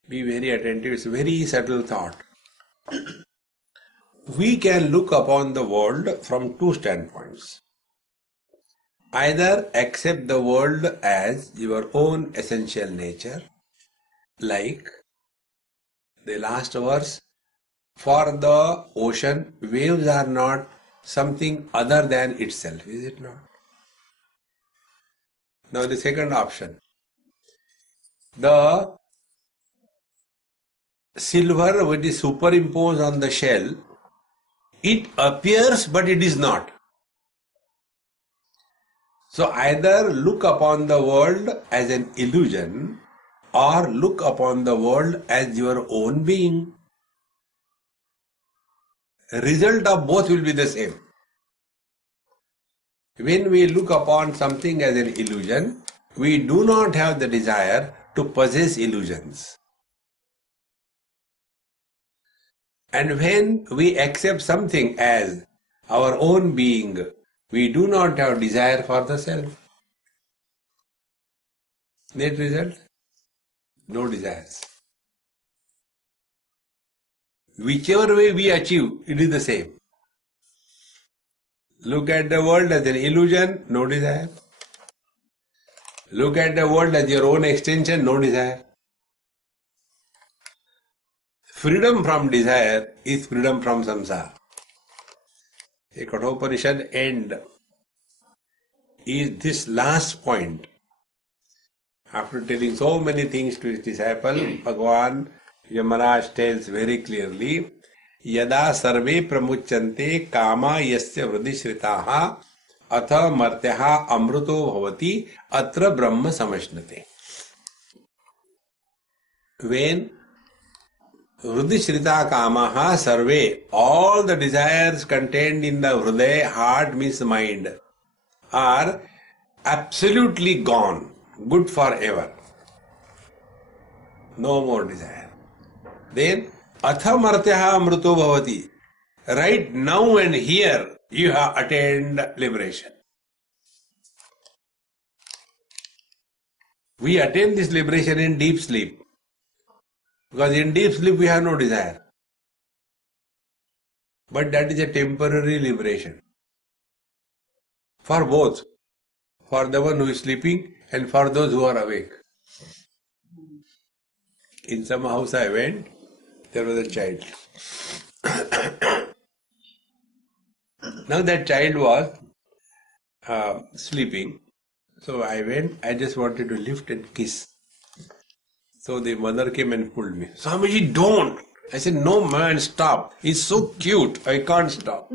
Be very attentive, it's a very subtle thought. We can look upon the world from two standpoints. Either accept the world as your own essential nature, like the last verse, for the ocean, waves are not something other than itself, is it not? Now the second option, the silver which is superimposed on the shell, it appears but it is not. So either look upon the world as an illusion or look upon the world as your own being. Result of both will be the same. When we look upon something as an illusion, we do not have the desire to possess illusions. And when we accept something as our own being, we do not have desire for the self. Net result? No desires. Whichever way we achieve, it is the same. Look at the world as an illusion, no desire. Look at the world as your own extension, no desire. Freedom from desire is freedom from samsara. A Kathopanishad end is this last point. After telling so many things to his disciple, Bhagavan Yamaraj tells very clearly, Yada sarve pramuchante kama yasya vridishritaha atha martyaha amruto bhavati atra brahma samashnate. When Vridishrita kamaha sarve, all the desires contained in the hridaya, heart means mind, are absolutely gone, good forever. No more desire. Then, atha martyaha amruto bhavati. Right now and here, you have attained liberation. We attain this liberation in deep sleep. Because in deep sleep we have no desire. But that is a temporary liberation. For both. for the one who is sleeping and for those who are awake. In some house I went, there was a child. Now that child was sleeping. So I went, I just wanted to lift and kiss. So the mother came and pulled me. Swamiji, don't! I said, no man, stop. He's so cute, I can't stop.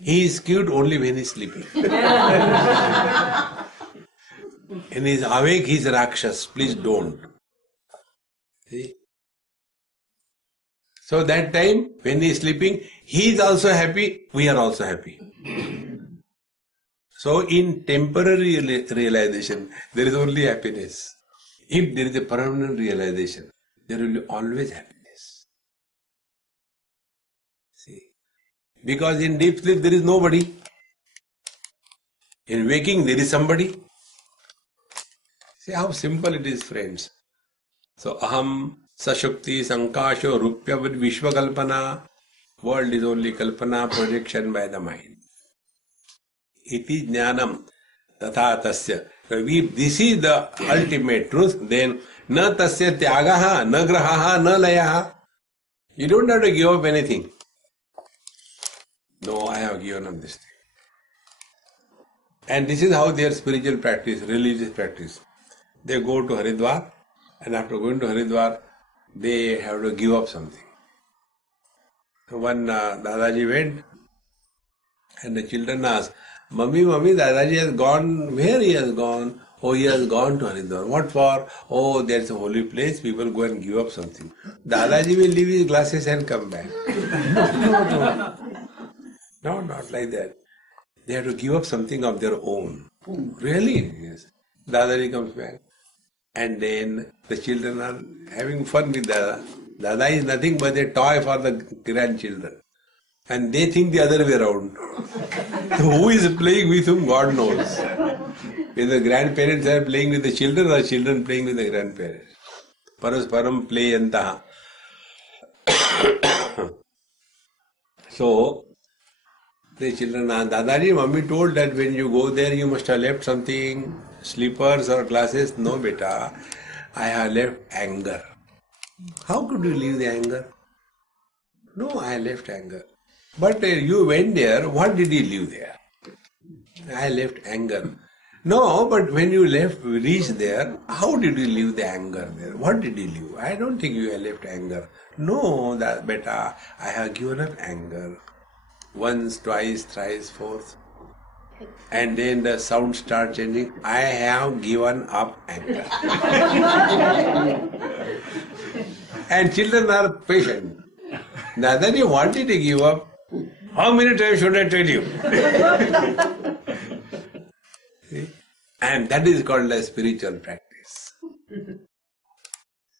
He is cute only when he's sleeping. When he's awake, he's Rakshas. Please don't. See? So that time, when he is sleeping, he is also happy, we are also happy. So in temporary realization, there is only happiness. If there is a permanent realization, there will be always happiness. See? Because in deep sleep there is nobody. In waking there is somebody. See how simple it is, friends. So aham sashukti sankasho rupyavid vishvakalpana. World is only kalpana, projection by the mind. Iti jnanam tatha tasya. If this is the ultimate truth, then na tasya tyagaha, na grahaha, na layaha. You don't have to give up anything. No, I have given up this thing. And this is how their spiritual practice, religious practice. They go to Haridwar, and after going to Haridwar, they have to give up something. So one Dadaji went, and the children asked, Mummy, Dadaji has gone. Where he has gone? Oh, he has gone to Haridwar. What for? Oh, there's a holy place. People go and give up something. Dadaji will leave his glasses and come back. No, not like that. They have to give up something of their own. Really? Yes. Dadaji comes back. And then the children are having fun with Dada. Dada is nothing but a toy for the grandchildren. And they think the other way around. Who is playing with whom, God knows. Whether the grandparents are playing with the children or children playing with the grandparents. Parasparam playantaha. So, the children ask, Dadaji, Mummy told that when you go there you must have left something, slippers or glasses. No, beta, I have left anger. How could you leave the anger? No, I left anger. But you went there, what did you leave there? I left anger. No, but when you reached there, how did you leave the anger there? What did you leave? I don't think you have left anger. No, that beta, I have given up anger. Once, twice, thrice, fourth. And then the sound starts changing. I have given up anger. And children are patient. Dadaji wanted to give up. How many times should I tell you? See? And that is called a spiritual practice.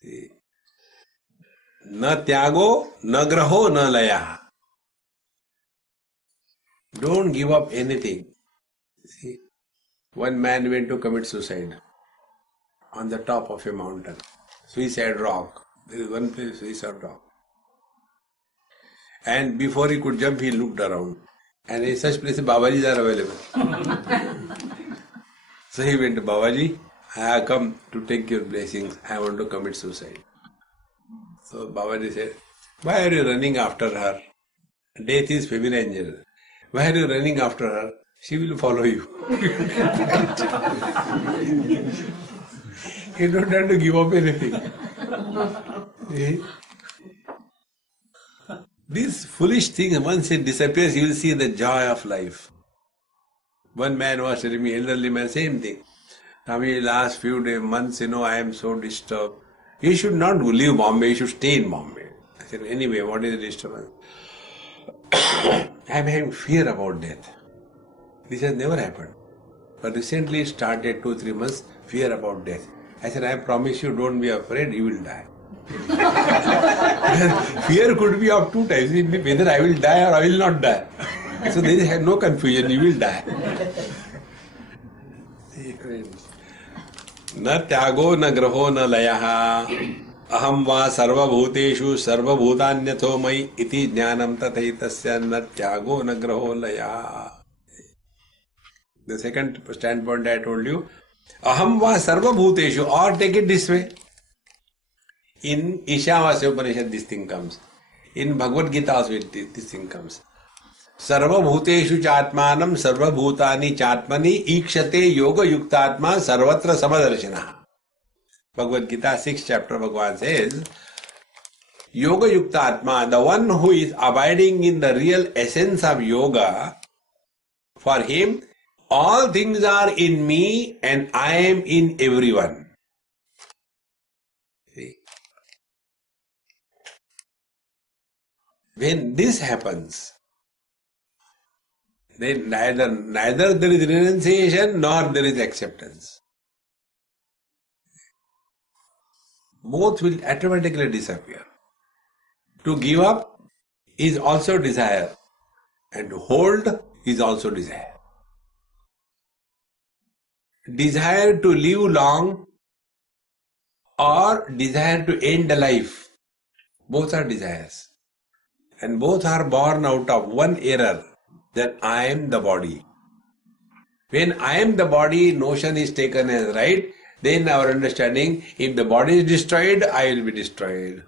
See? Na tyago, na graho, na layaha. Don't give up anything. See? One man went to commit suicide on the top of a mountain. Suicide rock. There is one place, suicide rock. And before he could jump, he looked around. And in such places, Babajis are available. So he went to Babaji, I have come to take your blessings. I want to commit suicide. So Babaji said, why are you running after her? Death is feminine angel. Why are you running after her? She will follow you. You don't have to give up anything. See? These foolish things, once it disappears, you will see the joy of life. One man was telling me, elderly man, same thing. Swami, last few days, months, I am so disturbed. You should not leave Bombay, you should stay in Bombay. I said, anyway, what is the disturbance? I am having fear about death. This has never happened. But recently it started 2-3 months, fear about death. I said, I promise you, don't be afraid, you will die. Fear could be of two types, whether I will die or I will not die. So there is no confusion, you will die. See, friends. Na tyago, na graho, na layaha. Aham va sarva bhuteshu sarva bhutanyatho mai iti jnanam tathaitasya na tyago, na graho, layaha. The second standpoint I told you, aham va sarva bhuteshu, or take it this way. In Ishavasya Upanishad this thing comes. In Bhagavad Gita also this thing comes. Sarva bhuteshu chatmanam sarva bhutani chatmani ikshate yoga yuktatma sarvatra samadarshana. Bhagavad Gita 6th chapter Bhagavan says, Yoga Yukta Atma, the one who is abiding in the real essence of yoga, for him, all things are in me and I am in everyone. See? When this happens, then neither there is renunciation nor there is acceptance. Both will automatically disappear. To give up is also desire, and to hold is also desire. Desire to live long or desire to end life, both are desires. And both are born out of one error, that I am the body. When I am the body notion is taken as right, then our understanding, if the body is destroyed, I will be destroyed.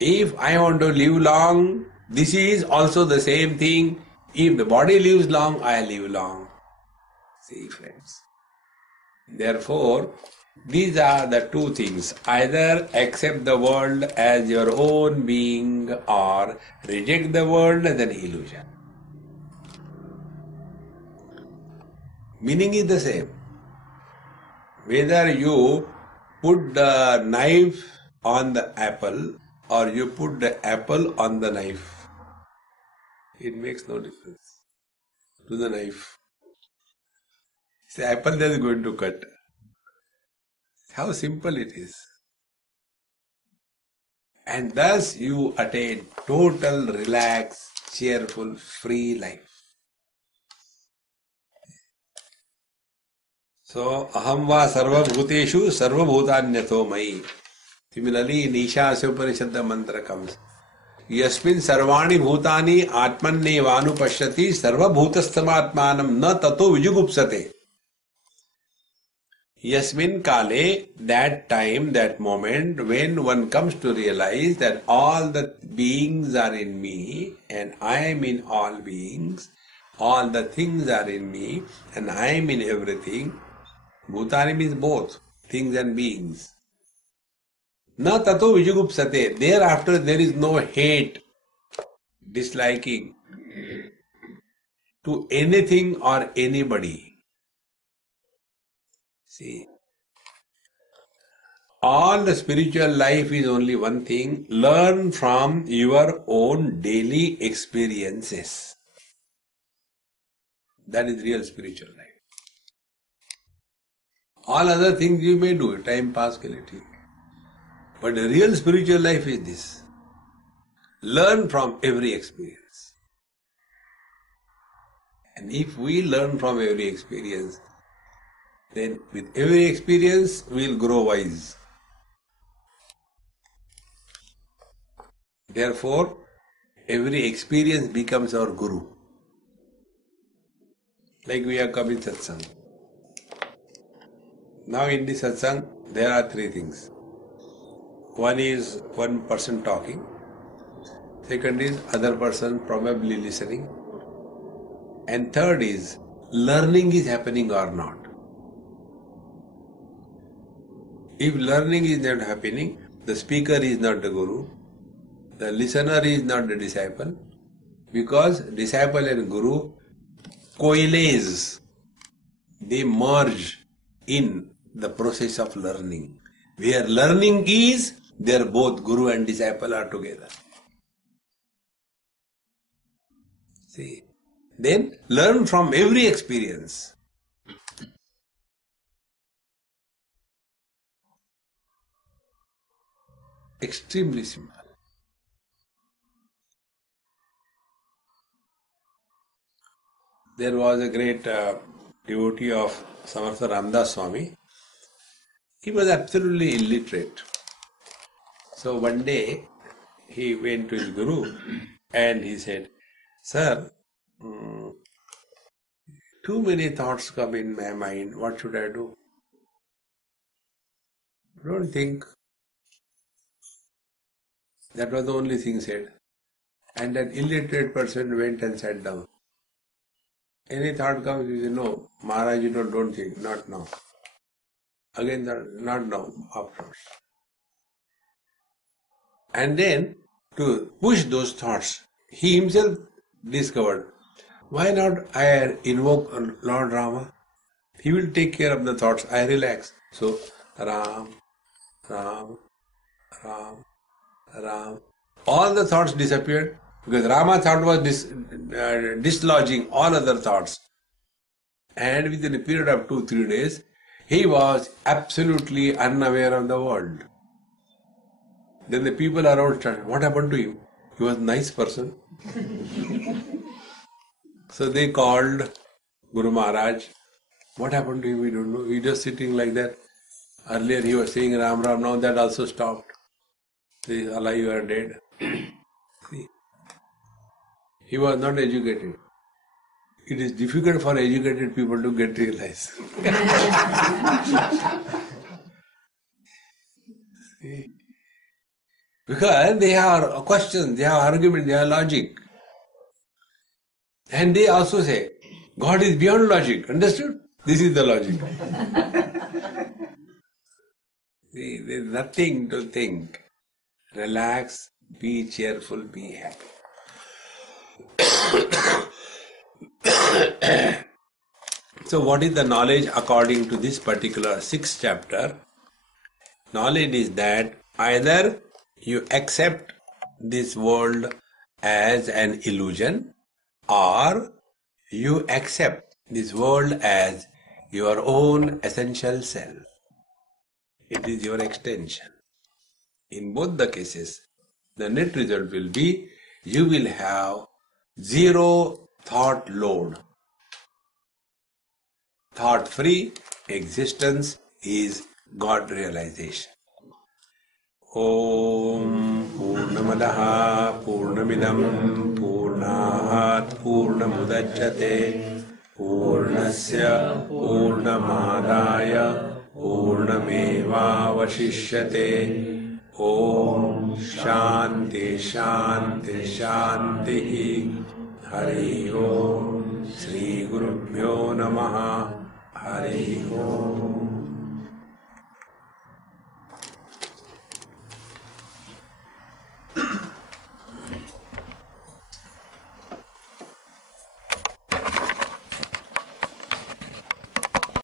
If I want to live long, this is also the same thing. If the body lives long, I live long. See, friends. Therefore, these are the two things. Either accept the world as your own being or reject the world as an illusion. Meaning is the same. Whether you put the knife on the apple or you put the apple on the knife, it makes no difference to the knife. The apple that is going to cut. How simple it is. And thus you attain total, relaxed, cheerful, free life. So, aham va sarva bhuteshu sarva bhutanyato mai. Similarly, in Ishavasya Upanishad the mantra comes. Yasmin sarvani bhutani atmannevanu pashyati sarva bhutastamatmanam na tato vijugupsate. Yasmin kale, that time, that moment, when one comes to realize that all the beings are in me and I am in all beings, all the things are in me and I am in everything. Bhutani means both, things and beings. Na tato vijugupsate. Thereafter there is no hate, disliking to anything or anybody. See, all the spiritual life is only one thing. Learn from your own daily experiences. That is real spiritual life. All other things you may do, time pass, quality. But the real spiritual life is this. Learn from every experience. And if we learn from every experience, then with every experience we will grow wise. Therefore, every experience becomes our guru. Like we have come in satsang. Now in this satsang, there are three things. One is one person talking. Second is other person probably listening. And third is learning is happening or not. If learning is not happening, the speaker is not the guru, the listener is not the disciple, because disciple and guru coalesce, they merge in the process of learning. Where learning is, there both guru and disciple are together. See, then learn from every experience. Extremely simple. There was a great devotee of Samartha Ramdas Swami. He was absolutely illiterate. So one day he went to his guru and he said, Sir, Too many thoughts come in my mind. What should I do? Don't think. That was the only thing said. And that illiterate person went and sat down. Any thought comes, he said, no, Maharaj, don't think, not now. Again, not now, afterwards. And then, to push those thoughts, he himself discovered, why not I invoke Lord Rama? He will take care of the thoughts, I relax. So, Ram, Ram, Ram, Ram. All the thoughts disappeared because Rama thought was dislodging all other thoughts. And within a period of 2-3 days, he was absolutely unaware of the world. Then the people around started, what happened to him? He was a nice person. So they called Guru Maharaj. What happened to him? We don't know. He just sitting like that. Earlier he was saying Ram Ram, now that also stopped. He says, Allah, you are dead. See? He was not educated. It is difficult for educated people to get realized. See? Because they have questions, they have argument, they have logic. And they also say, God is beyond logic. Understood? This is the logic. See, there is nothing to think. Relax, be cheerful, be happy. So what is the knowledge according to this particular 6th chapter? Knowledge is that either you accept this world as an illusion or you accept this world as your own essential self. It is your extension. In both the cases, the net result will be you will have zero thought load. Thought-free existence is God realization. Om Purnamadaha Purnamidam Purnat Purnamudachyate Purnasya Purnamadaya Purnameva Vashishyate. Om Shanti Shanti Shanti. Hari Om. Shri Gurubhyo Namaha. Hari Om.